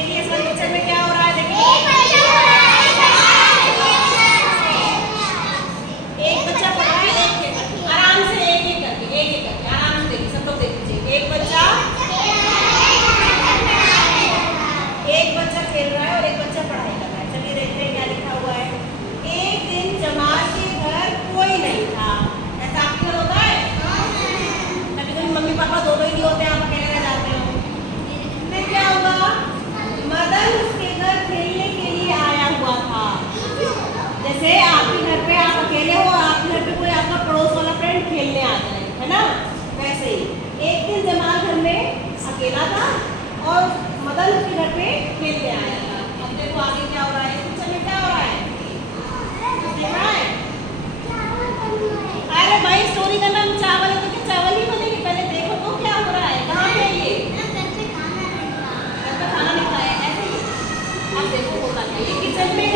देखिए इस वाले पिक्चर में क्या हो रहा है, देखिए एक बच्चा पढ़ रहा है, एक आराम से एक एक करके आराम से देखिए, सब लोग देख लीजिए। एक बच्चा खेल रहा है और एक बच्चा पढ़ाई कर रहा है। चलिए देखते हैं क्या लिखा हुआ है। एक दिन जमाल के घर कोई नहीं था। ऐसा आपके घर होता है? कभी कभी मम्मी पापा दोनों ही नहीं होते, आप अकेले रह जाते हो। फिर क्या होगा, मदन उसके घर खेलने के लिए आया हुआ था। जैसे आपके घर पे आप अकेले हो, आपके घर पे कोई आपका पड़ोस वाला फ्रेंड खेलने आ जाए, है ना, वैसे ही एक दिन जमाल घर में अकेला था और मदन उसके घर पे खेलने आया था। अब देखो आगे क्या हो रहा है, पिक्चर में क्या हो रहा है, देख रहा है? अरे भाई स्टोरी का नाम चावल है तो क्या चावल ही बनेगी? पहले देखो तो क्या हो रहा है, कहाँ पे ये घर पे खाना नहीं खाया ऐसे ही। अब देखो होता क्या, ये किचन में है।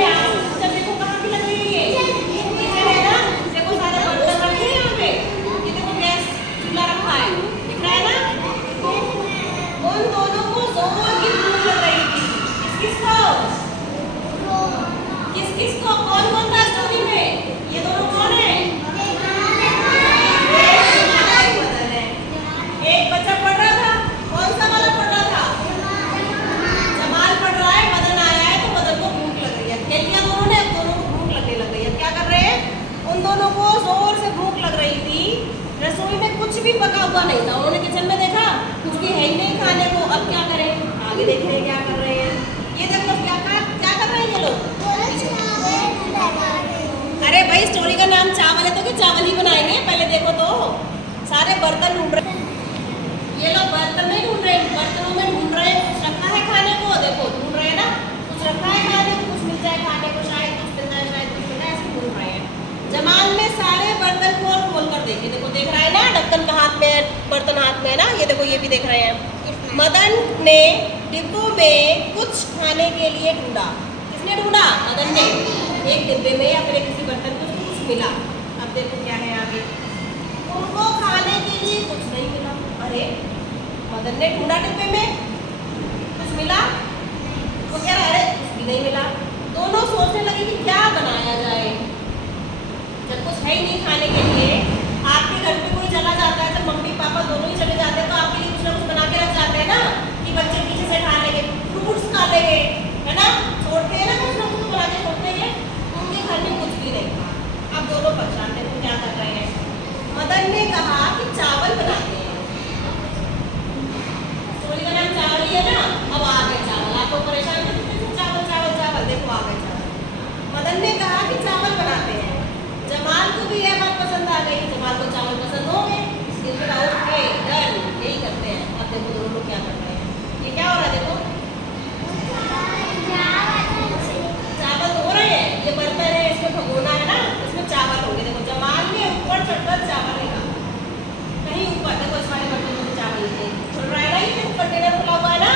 किचन देखो कहाँ की लग रही है, ये किचन है ना। देखो सारे बर्तन रखे हैं यहाँ पे, ये देखो गैस चूल्हा रखा है, दिख रहा है ना। उन दोनों को जोर की भूख लग रही थी। किस किस को कौन कौन था स्टोरी में, ये दोनों कौन है? एक बच्चा पढ़ रहा था, कौन सा वाला पढ़ रहा था? जमाल पढ़ रहा है, मदन आया है तो मदन को भूख लग रही है। खेल लिया दोनों ने, अब दोनों को भूख लगने लग गई है। क्या कर रहे हैं, उन दोनों को जोर से भूख लग रही थी। रसोई में कुछ भी पका हुआ नहीं था। उन्होंने किचन में देखा कुछ भी है ही नहीं खाने को। अब क्या करें, आगे देख रहे हैं क्या कर रहे हैं। ये देखो क्या कर रहे हैं ये लोग। अरे भाई स्टोरी का नाम चावल है तो क्या चावल ही बनाएंगे, पहले देखो तो। सारे बर्तन ढूंढ रहे, ये लोग बर्तन नहीं ढूंढ रहे, बर्तनों में ढूंढ रहे हैं कुछ रखा है खाने को। देखो ढूंढ रहे हैं ना, कुछ रखा है खाने को, कुछ मिल जाए खाने को, शायद कुछ मिल जाए, शायद कुछ मिल जाए, ऐसे ढूंढ रहे हैं। जमाल ने सारे बर्तन खोल कर देखे। देखो देख रहा है ना, ढक्कन का हाथ में, बर्तन हाथ में है ना, ये देखो ये भी देख रहे हैं। मदन ने डिब्बों में कुछ खाने के लिए ढूंढा। किसने ढूंढा? मदन ने। एक डिब्बे में या फिर किसी बर्तन में कुछ मिला। अब देखो क्या है आगे, उनको खाने के लिए कुछ नहीं मिला। अरे मदन ने ढूंढा डिब्बे में, कुछ मिला, वो कह रहा अरे कुछ भी नहीं मिला। दोनों सोचने लगे कि क्या बनाया जाए, जब कुछ है ही नहीं खाने के लिए। आपके घर पे कोई चला जाता है तो मम्मी पापा दोनों ही चले जाते हैं तो आपके लिए कुछ ना कुछ बना के रख जाते हैं ना, कि बच्चे पीछे से खा लेंगे, फ्रूट्स खा लेंगे, है ना, छोड़ते हैं ना, कुछ ना कुछ बना के छोड़ते हैं। उनके घर में कुछ भी नहीं था। अब दोनों परेशान थे तो क्या कर रहे हैं। मदन ने कहा कि चावल बनाते हैं। स्टोरी का नाम चावल ही है ना। अब आ गए चावल, आपको परेशान करते थे चावल चावल चावल, देखो आ गए चावल। मदन ने कहा कि चावल बनाते हैं। जमाल को भी यह बात पसंद आ गई, जमाल को चावल पसंद हो गए। ओके डन, यही करते हैं। अब देखो दोनों लोग क्या कर रहे हैं, ये क्या हो रहा है, देखो चावल हो रहे हैं। ये बर्तन है, इसमें भगोना है ना, इसमें चावल होंगे। देखो जमाल ने ऊपर चढ़कर चावल निकाला, कहीं ऊपर देखो इस वाले बर्तन में चावल चल रहा है ना, ये कंटेनर खुला हुआ है ना,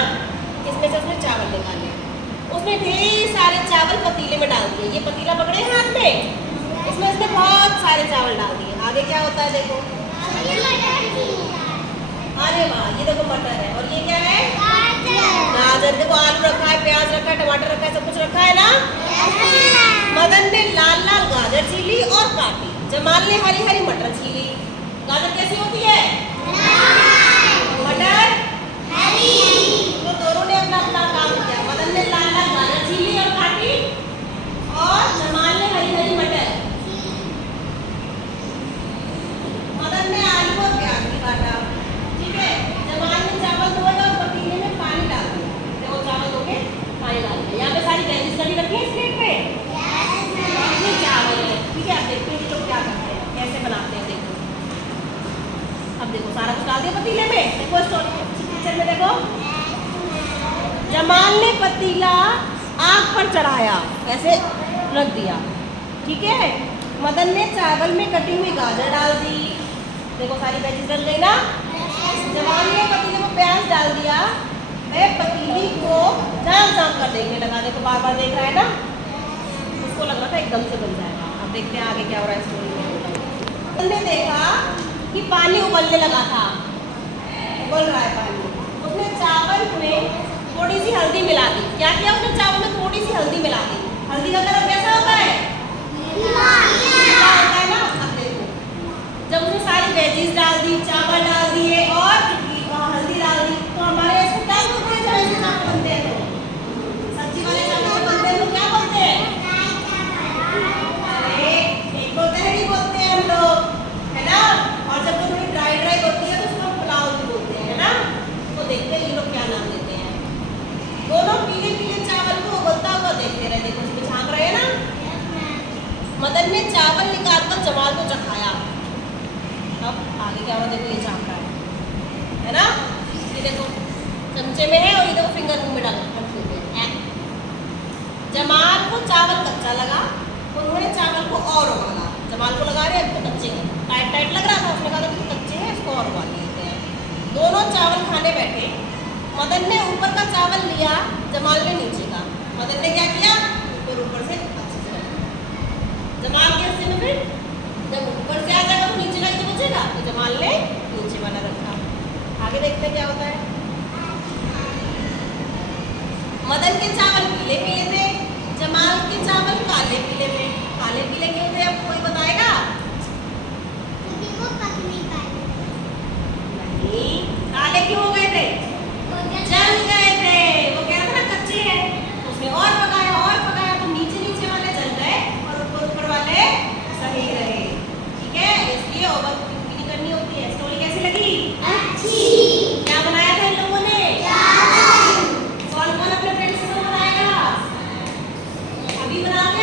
इसमें से उसने चावल निकाले। उसने ढेर सारे चावल पतीले में डाल दिए। ये पतीला पकड़े हाथ में, इसमें इसने बहुत सारे चावल डाल दिए। आगे क्या होता है देखो, अरे वाह, ये देखो मटर है और ये क्या है, गाजर। देखो आलू रखा है, प्याज रखा है, टमाटर रखा है, सब कुछ रखा है ना। मदन ने लाल लाल गाजर छीली और काटी। जमाल ने हरी हरी मटर छीली। गाजर कैसी होती है, मटर हरी। तो दोनों ने अपना अपना काम किया। मदन ने लाल लाल गाजर छीली और काटी और जमाल ने हरी हरी मटर। मदन ने आलू और प्याज भी काटा, ठीक है। जमाल ने चावल धोए और पतीले में पानी डाल दिया। देखो चावल धो के पानी डाल दिया। यहाँ पे सारी वेजिस कटी रखी है इस प्लेट पे, इसमें चावल है, ठीक है। आप देखते हैं लोग क्या करते हैं, कैसे बनाते हैं, देखो। अब देखो सारा कुछ डाल दिया पतीले में। देखो किचन में देखो, जमाल ने पतीला आग पर चढ़ाया, ऐसे रख दिया, ठीक है। मदन ने चावल में कटी हुई गाजर डाल दी। देखो सारी वेजिस डल गई ना। जमाल ने पतीले में प्याज डाल दिया। वह पतीली को झांक कर देखने लगा। देखो बार बार देख रहा है ना, उसको लग रहा था एकदम से बन जाएगा। अब देखते हैं आगे क्या हो रहा है स्टोरी में। उसने देखा कि पानी उबलने लगा था, उबल रहा है पानी। उसने चावल में थोड़ी सी हल्दी मिला दी। क्या किया उसने? चावल में थोड़ी सी हल्दी मिला दी। हल्दी का कलर कैसा होता है? नीला होता है ना। अब देखो, जब उसने सारी वेजीज डाल दी, चावल डाल दिए और हल्दी डाल दी, तो हमारे इसमें क्या बोलते हैं? जब ऐसे चावल बनते हैं तो सब्जी वाले चावल बनते हैं तो क्या बोलते हैं? अरे एक बोलते हैं, नहीं बोलते हैं हम लोग, है ना। और जब वो थोड़ी ड्राई ड्राई होती है तो उसको पुलाव भी बोलते हैं, है ना। तो देखते हैं ये लोग क्या नाम देते हैं। दोनों पीले पीले चावल को उबलता हुआ देखते रहे। देखो उसमें झांक रहे हैं ना। मदन ने चावल निकाल कर जमाल को चखाया। अब आगे क्या हुआ? देखो ये झांक रहा है ना। ये देखो चमचे में है और ये देखो फिंगर मुंह में डाल रखे हैं। जमाल को चावल कच्चा लगा, उन्होंने चावल को और उबाला। जमाल को लगा रहे हैं तो कच्चे हैं, टाइट टाइट लग रहा था, उसने कहा कि कच्चे हैं, इसको और उबाल लेते हैं। दोनों चावल खाने बैठे। मदन ने ऊपर का चावल लिया, जमाल ने नीचे का। मदन ने क्या किया? ऊपर से अच्छे से बनाया। जमाल के हिस्से में फिर जब ऊपर से आ जाएगा तो नीचे का ही तो बचेगा, तो जमाल ने नीचे वाला रखा। आगे देखते हैं क्या होता है। मदन के चावल पीले पीले थे, जमाल के चावल काले पीले थे। काले पीले क्यों थे? अब कोई बताएगा? नहीं, काले क्यों हो गए थे? जल गए थे। वो कह रहा था ना कच्चे हैं, उसने और पकाया तो नीचे नीचे वाले जल गए और ऊपर ऊपर वाले सही रहे। ठीक है, इसलिए ओवर कुकिंग भी नहीं करनी होती है। स्टोरी कैसी लगी? अच्छी। क्या बनाया था इन लोगों ने? चावल। कौन कौन अपने फ्रेंड्स से बनाएगा? अभी बना के